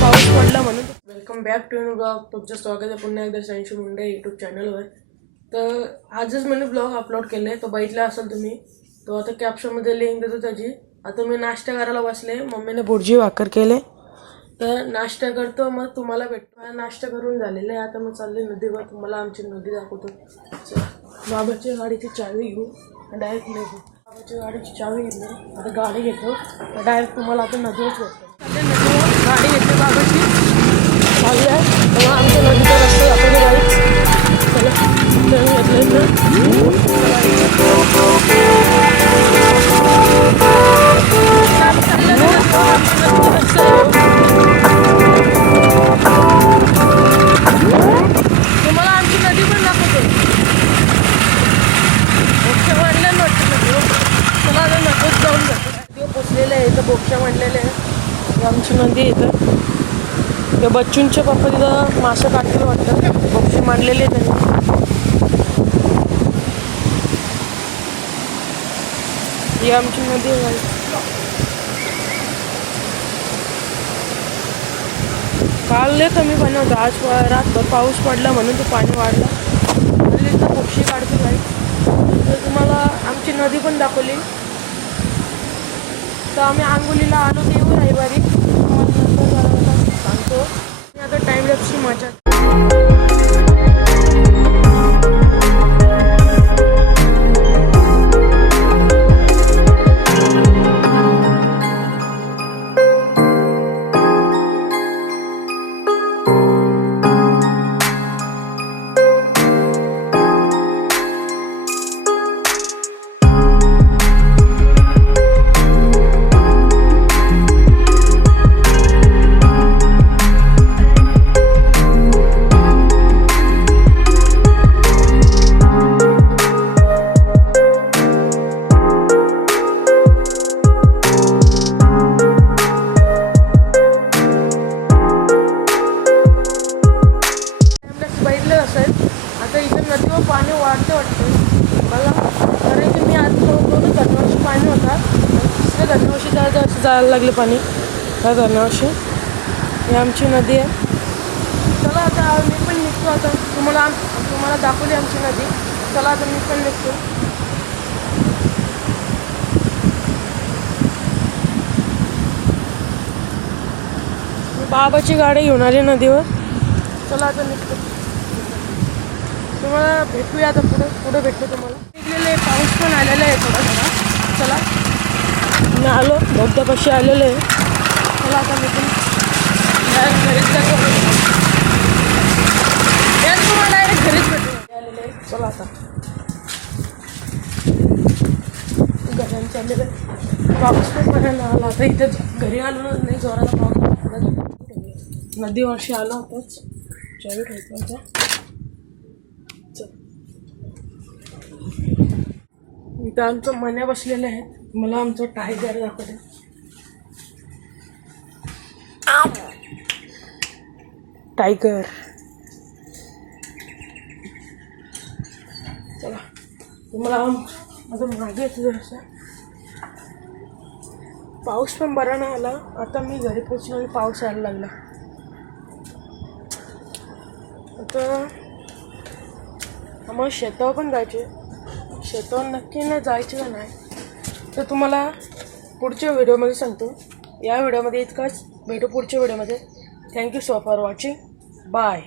पाऊस पडला म्हणून welcome back to new blog. तुमचं स्वागत आहे पुन्हा एकदा संशू मुंडे यूट्यूब चॅनलवर. तर आजच मी ब्लॉग अपलोड केले, तो बघितला असेल तुम्ही. तो आता कॅप्शनमध्ये लिंक देतो त्याची. आता मी नाश्ता करायला बसले, मम्मीने भुर्जी भाकर केले तर नाश्ता करतो, मग तुम्हाला भेटतो. नाश्ता करून झालेला आहे. आता मी चालले नदीवर, तुम्हाला आमची नदी दाखवतो. बाबाची गाडीची चावी घेऊ, डायरेक्ट निघू. बाबाची गाडीची चावी घेतली, आता गाडी घेतो, डायरेक्ट तुम्हाला आता नदीवरच भेटतो. नदीवर गाडी घेतली बाबाची चावी आहे, तेव्हा आमच्या नदीचा रस्ता दाखवतो गाडी. चला घेतलं तुम्हाला आमची नदी पण दाखवतो. बोक्षा मांडल्या नव्हती. चला आता नदीत जाऊन जातो. नदीवर पोचलेलं आहे, इथं बोक्षा मांडलेलं आहे. आमची नदी आहे इथं. त्या बच्चूंचे पप्पा तिथं मासे काढतील वाटतं, बोक्षे मांडलेले आहे त्यांनी. ही आमची नदी आहे. काल लय कमी पाणी होतं, आज रातभर पाऊस पडला म्हणून तो पाणी वाढला. इथं बोक्षे काढतो नाही. तर तुम्हाला आमची नदी पण दाखवली. तर आम्ही आंघोलीला आलो ते येऊ रविवारी, नंतर सांगतो. आता टाइम लॅप्सची मजा. आता इथं नदीवर पाणी वाढतं वाटतं मला, कारण की मी आज दोनच धरणावर्षी पाणी होता, तिसऱ्या धरणावर्षी जायला लागले पाणी. ह्या धरणावर्षी ही आमची नदी आहे. चला आता मी पण निघतो. आता तुम्हाला दाखवली आमची नदी. चला आता मी पण निघतो. मी बाबाची गाडी घेऊन आली नदीवर. चला आता निघतो. तुम्हाला भेटूया आता पुढे भेटतो तुम्हाला. निघलेले पाऊस पण आलेला आहे थोडा थोडा. चला मी आलो, धबधब्यापाशी आलेलं आहे. चला आता मी पण घरीच जातो. तुम्हाला डायरेक्ट घरीच भेटू आलेलं आहे. चला आता घरांनी चाललेलं आहे. पाऊस पण पडायला आला. आता इथं घरी आलो नाही, जोराला पाऊस. नदीवर्षी आलो होताच, चावी ठेवतो होता. इथं आमचं मन्या बसलेले आहेत. मला आमचं टायगर दाखवते. टायगर. चला तुम्हाला आता मागे येतो जरासा. पाऊस पण बरा नाही आला. आता मी घरी पोचलो आणि पाऊस यायला लागला. आता आम्हाला शेतावर पण जायचे. शेतावर नक्की नाही जायचं का नाही तर तुम्हाला पुढच्या व्हिडिओमध्ये सांगतो. या व्हिडिओमध्ये इतकंच. भेटू पुढच्या व्हिडिओमध्ये. Thank you so for watching. Bye.